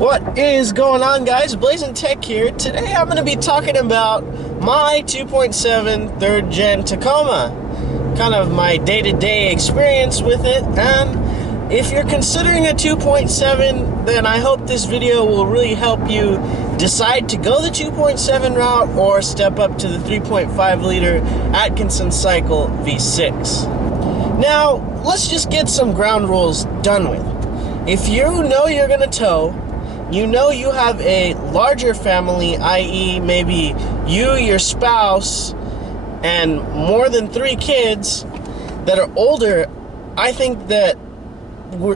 What is going on, guys? Blazing Tech here. Today I'm going to be talking about my 2.7 3rd Gen Tacoma, kind of my day-to-day experience with it. And if you're considering a 2.7, then I hope this video will really help you decide to go the 2.7 route or step up to the 3.5 liter Atkinson cycle V6. Now, let's just get some ground rules done with. If you know you're going to tow, you know you have a larger family, i.e. maybe you, your spouse, and more than 3 kids that are older, I think that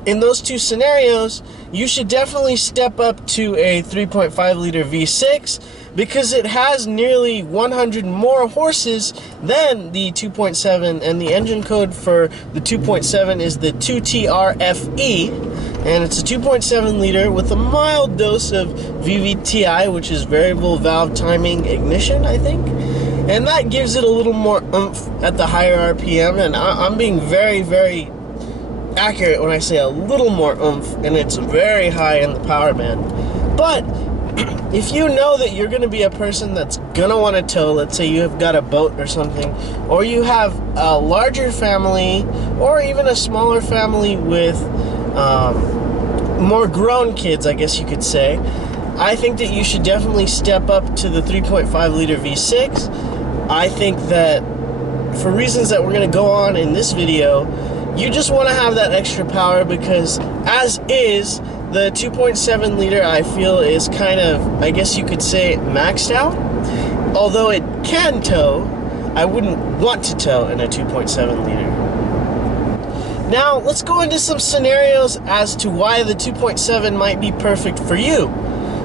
in those two scenarios, you should definitely step up to a 3.5 liter V6 because it has nearly 100 more horses than the 2.7, and the engine code for the 2.7 is the 2TRFE. And it's a 2.7 liter with a mild dose of VVTi, which is variable valve timing ignition, I think. And that gives it a little more oomph at the higher RPM. And I'm being very, very accurate when I say a little more oomph, and it's very high in the power band. But if you know that you're going to be a person that's going to want to tow, let's say you have got a boat or something, or you have a larger family, or even a smaller family with more grown kids, I guess you could say, I think that you should definitely step up to the 3.5 liter V6. I think that for reasons that we're going to go on in this video, you just want to have that extra power because as is, the 2.7 liter I feel is kind of, I guess you could say, maxed out. Although it can tow, I wouldn't want to tow in a 2.7 liter. Now, let's go into some scenarios as to why the 2.7 might be perfect for you.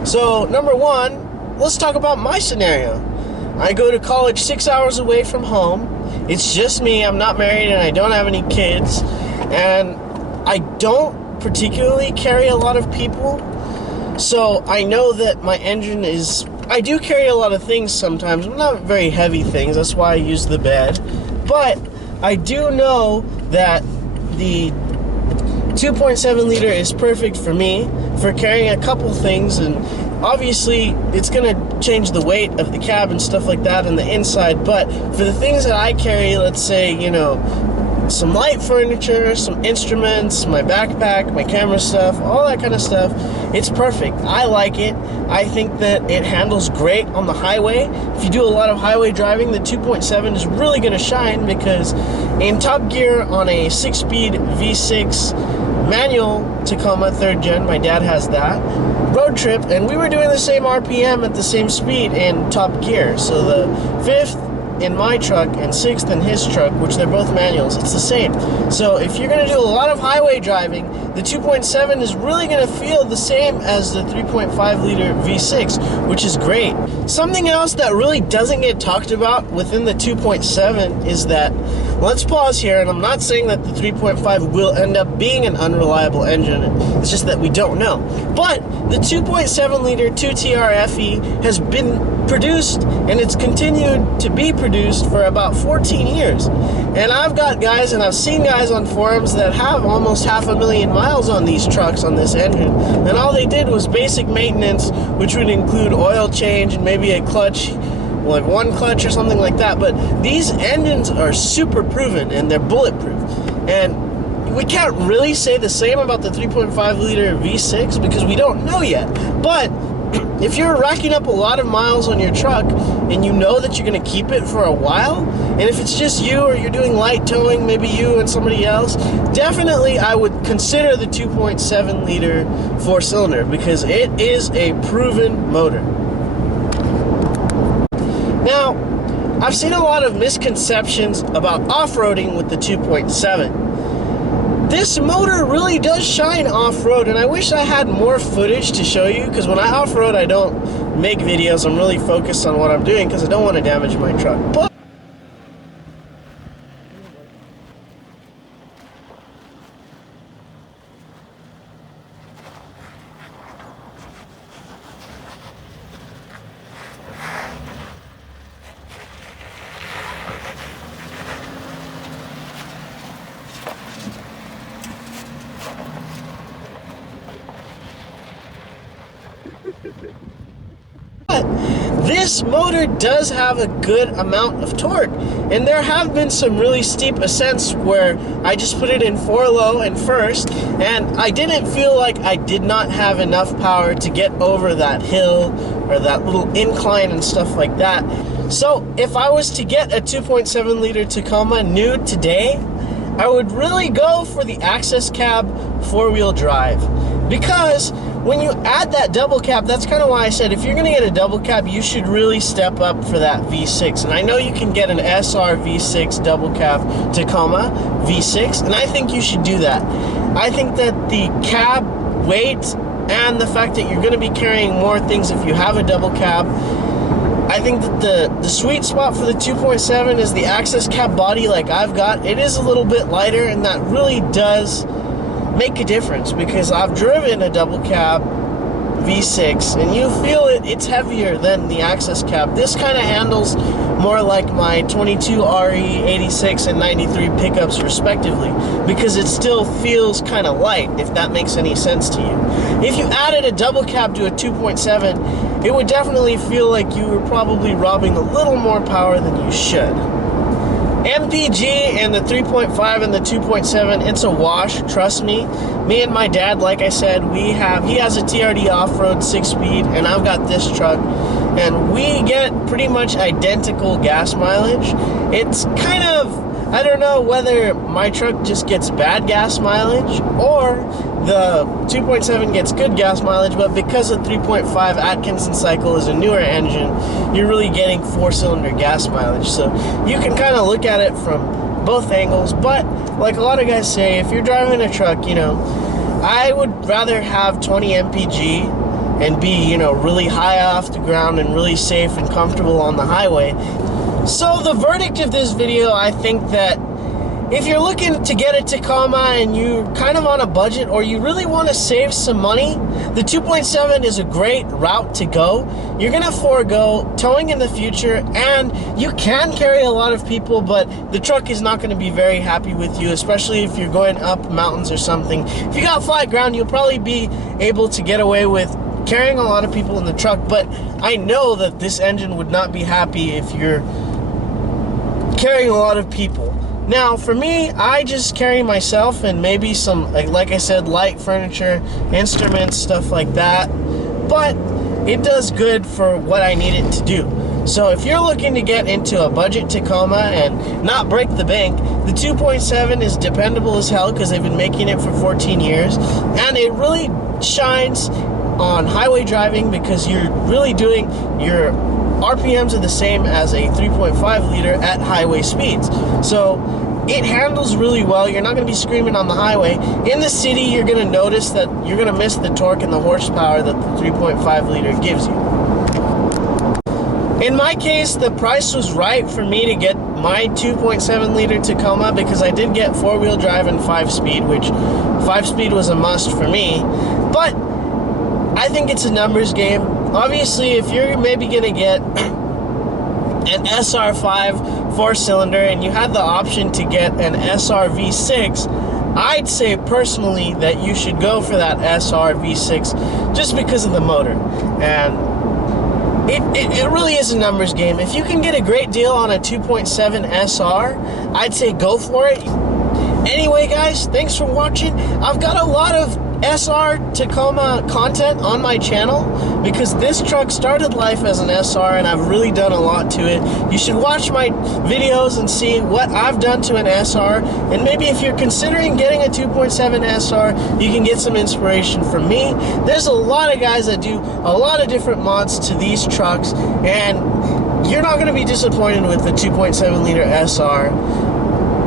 So, number one, let's talk about my scenario. I go to college 6 hours away from home. It's just me. I'm not married and I don't have any kids. And I don't particularly carry a lot of people. So, I know that my engine is... I do carry a lot of things sometimes, but not very heavy things. That's why I use the bed. But I do know that the 2.7 liter is perfect for me for carrying a couple things, and obviously it's going to change the weight of the cab and stuff like that on the inside, but for the things that I carry, let's say, you know, some light furniture, some instruments, my backpack, my camera stuff, all that kind of stuff, it's perfect. I like it. I think that it handles great on the highway. If you do a lot of highway driving, the 2.7 is really going to shine because in top gear on a 6-speed V6 manual Tacoma 3rd Gen, my dad has that, road trip, and we were doing the same RPM at the same speed in top gear. So the 5th in my truck and 6th in his truck, which they're both manuals, it's the same. So if you're going to do a lot of highway driving, the 2.7 is really going to feel the same as the 3.5 liter V6, which is great. Something else that really doesn't get talked about within the 2.7 is that, let's pause here, and I'm not saying that the 3.5 will end up being an unreliable engine, it's just that we don't know. But the 2.7 liter 2TRFE has been produced, and it's continued to be produced for about 14 years. And I've got guys, and I've seen guys on forums that have almost 500,000 miles on these trucks on this engine, and all they did was basic maintenance, which would include oil change and maybe a clutch, like one clutch or something like that. But these engines are super proven and they're bulletproof, and we can't really say the same about the 3.5 liter V6 because we don't know yet. But if you're racking up a lot of miles on your truck and you know that you're going to keep it for a while, and if it's just you or you're doing light towing, maybe you and somebody else, definitely I would consider the 2.7 liter 4-cylinder because it is a proven motor. Now, I've seen a lot of misconceptions about off-roading with the 2.7. This motor really does shine off-road, and I wish I had more footage to show you, because when I off-road, I don't make videos. I'm really focused on what I'm doing because I don't want to damage my truck. But But this motor does have a good amount of torque, and there have been some really steep ascents where I just put it in 4-low and first, and I didn't feel like I did not have enough power to get over that hill or that little incline and stuff like that. So if I was to get a 2.7 liter Tacoma new today, I would really go for the access cab 4-wheel drive, because when you add that double cab, that's kind of why I said if you're gonna get a double cab, you should really step up for that V6. And I know you can get an SR V6 double cab Tacoma V6, and I think you should do that. I think that the cab weight and the fact that you're gonna be carrying more things if you have a double cab, I think that the sweet spot for the 2.7 is the access cab body like I've got. It is a little bit lighter, and that really does make a difference, because I've driven a double cab V6 and you feel it's heavier than the access cab. This kind of handles more like my 22 RE 86 and 93 pickups respectively, because it still feels kind of light, if that makes any sense to you. If you added a double cab to a 2.7, it would definitely feel like you were probably robbing a little more power than you should. MPG and the 3.5 and the 2.7, it's a wash, trust me. Me and my dad, like I said, he has a TRD off-road 6-speed, and I've got this truck, and we get pretty much identical gas mileage. It's kind of, I don't know whether my truck just gets bad gas mileage or the 2.7 gets good gas mileage, but because the 3.5 Atkinson cycle is a newer engine, you're really getting 4-cylinder gas mileage. So you can kind of look at it from both angles, but like a lot of guys say, if you're driving a truck, you know, I would rather have 20 mpg and be, you know, really high off the ground and really safe and comfortable on the highway. So the verdict of this video, I think that if you're looking to get a Tacoma and you're kind of on a budget, or you really want to save some money, the 2.7 is a great route to go. You're going to forego towing in the future, and you can carry a lot of people, but the truck is not going to be very happy with you, especially if you're going up mountains or something. If you got flat ground, you'll probably be able to get away with carrying a lot of people in the truck, but I know that this engine would not be happy if you're carrying a lot of people. Now, for me, I just carry myself and maybe some, like I said, light furniture, instruments, stuff like that. But it does good for what I need it to do. So if you're looking to get into a budget Tacoma and not break the bank, the 2.7 is dependable as hell, because they've been making it for 14 years. And it really shines on highway driving, because you're really doing your RPMs are the same as a 3.5 liter at highway speeds. So it handles really well. You're not going to be screaming on the highway. In the city, you're going to notice that you're going to miss the torque and the horsepower that the 3.5 liter gives you. In my case, the price was right for me to get my 2.7 liter Tacoma, because I did get 4-wheel drive and 5-speed, which 5-speed was a must for me. But I think it's a numbers game. Obviously, if you're maybe going to get an SR5 4-cylinder and you had the option to get an SR V6, I'd say personally that you should go for that SR V6 just because of the motor. And it really is a numbers game. If you can get a great deal on a 2.7 SR, I'd say go for it. Anyway, guys, thanks for watching. I've got a lot of SR Tacoma content on my channel, because this truck started life as an SR and I've really done a lot to it. You should watch my videos and see what I've done to an SR, and maybe if you're considering getting a 2.7 SR, you can get some inspiration from me. There's a lot of guys that do a lot of different mods to these trucks, and you're not going to be disappointed with the 2.7 liter SR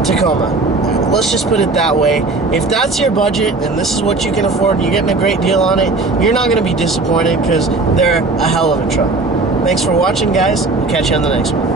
Tacoma. Let's just put it that way. If that's your budget and this is what you can afford and you're getting a great deal on it, you're not going to be disappointed, because they're a hell of a truck. Thanks for watching, guys. We'll catch you on the next one.